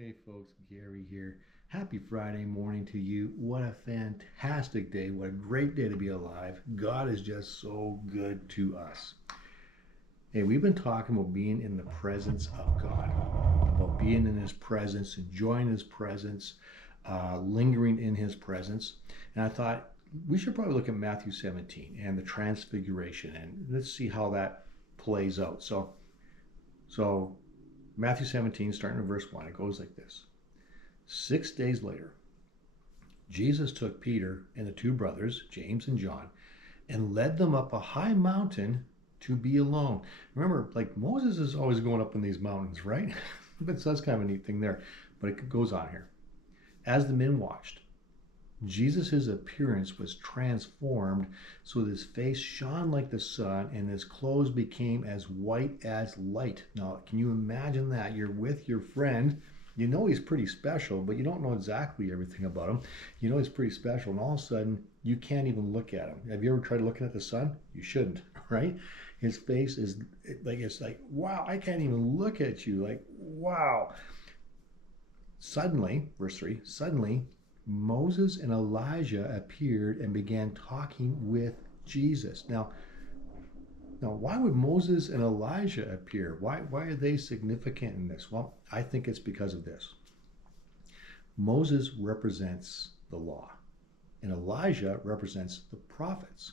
Hey folks, Gary here. Happy Friday morning to you. What a fantastic day. What a great day to be alive. God is just so good to us. Hey, we've been talking about being in the presence of God, about being in His presence, enjoying His presence, lingering in His presence. And I thought we should probably look at Matthew 17 and the transfiguration, and let's see how that plays out. So Matthew 17, starting in verse 1, it goes like this. 6 days later, Jesus took Peter and the two brothers, James and John, and led them up a high mountain to be alone. Remember, like Moses is always going up in these mountains, right? But so that's kind of a neat thing there. But it goes on here. As the men watched, Jesus' appearance was transformed so that his face shone like the sun and his clothes became as white as light. Now, can you imagine that? You're with your friend. You know he's pretty special, but you don't know exactly everything about him. You know he's pretty special, and all of a sudden, you can't even look at him. Have you ever tried looking at the sun? You shouldn't, right? His face is like, it's like, wow, I can't even look at you. Like, wow. Suddenly, verse 3, suddenly Moses and Elijah appeared and began talking with Jesus. Now, why would Moses and Elijah appear? Why are they significant in this? Well, I think it's because of this. Moses represents the law, and Elijah represents the prophets.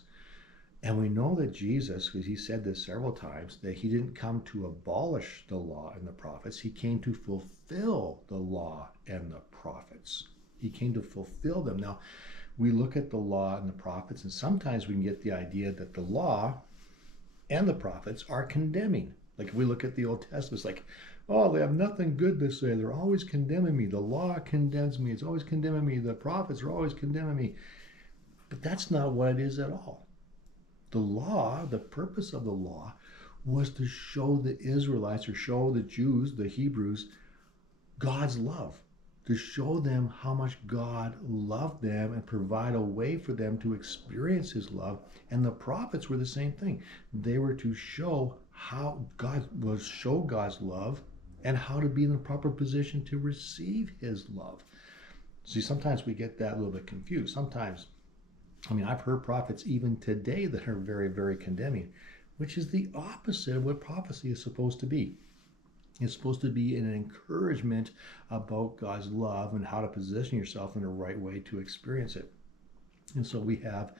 And we know that Jesus, because he said this several times, that he didn't come to abolish the law and the prophets. He came to fulfill the law and the prophets. He came to fulfill them. Now, we look at the law and the prophets, and sometimes we can get the idea that the law and the prophets are condemning. Like if we look at the Old Testament, it's like, oh, they have nothing good to say. They're always condemning me. The law condemns me. It's always condemning me. The prophets are always condemning me. But that's not what it is at all. The law, the purpose of the law, was to show the Israelites or show the Jews, the Hebrews, God's love, to show them how much God loved them and provide a way for them to experience his love. And the prophets were the same thing. They were to show how God was, show God's love and how to be in the proper position to receive his love. See, sometimes we get that a little bit confused. Sometimes, I've heard prophets even today that are very, very condemning, which is the opposite of what prophecy is supposed to be. It's supposed to be an encouragement about God's love and how to position yourself in the right way to experience it. And so we have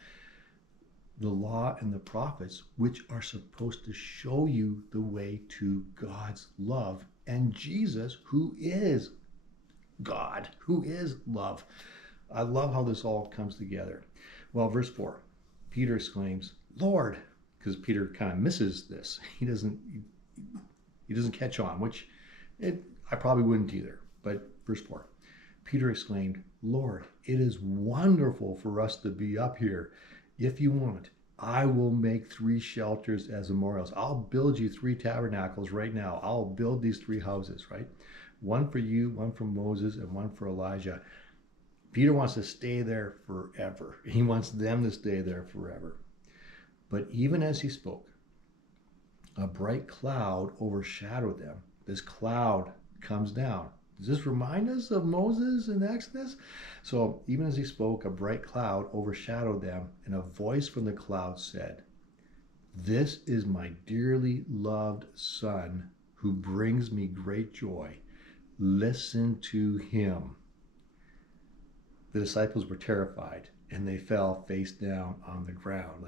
the law and the prophets, which are supposed to show you the way to God's love, and Jesus, who is God, who is love. I love how this all comes together. Well, verse 4, Peter exclaims, Lord, because Peter kind of misses this. He doesn't catch on, which I probably wouldn't either. But verse 4, Peter exclaimed, Lord, it is wonderful for us to be up here. If you want, I will make 3 shelters as memorials. I'll build you 3 tabernacles right now. I'll build these 3 houses, right? One for you, one for Moses, and one for Elijah. Peter wants to stay there forever. He wants them to stay there forever. But even as he spoke, a bright cloud overshadowed them. This cloud comes down. Does this remind us of Moses in Exodus? So even as he spoke, a bright cloud overshadowed them, and a voice from the cloud said, This is my dearly loved Son, who brings me great joy. Listen to him. The disciples were terrified, and they fell face down on the ground.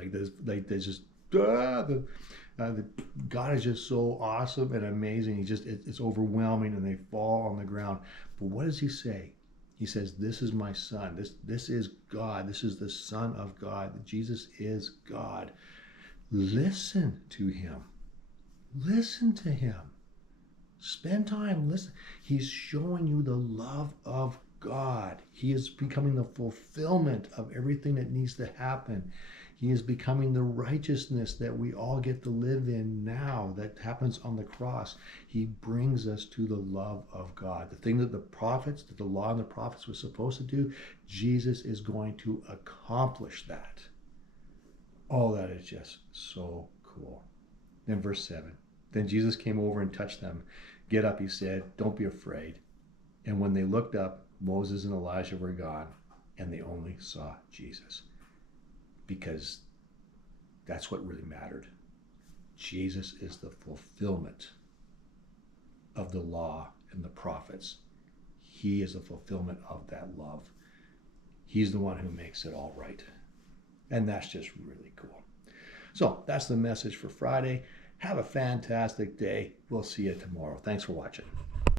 God is just so awesome and amazing. It's overwhelming, and they fall on the ground. But what does he say? He says, This is my Son. This is God. This is the Son of God. Jesus is God. Listen to him. Listen to him. Spend time, listen. He's showing you the love of God. He is becoming the fulfillment of everything that needs to happen. He is becoming the righteousness that we all get to live in now, that happens on the cross. He brings us to the love of God. The thing that the law and the prophets were supposed to do, Jesus is going to accomplish that. Oh, that is just so cool. Then verse 7. Then Jesus came over and touched them. Get up, he said. Don't be afraid. And when they looked up, Moses and Elijah were gone, and they only saw Jesus. Because that's what really mattered. Jesus is the fulfillment of the law and the prophets. He is a fulfillment of that love. He's the one who makes it all right. And that's just really cool. So that's the message for Friday. Have a fantastic day. We'll see you tomorrow. Thanks for watching.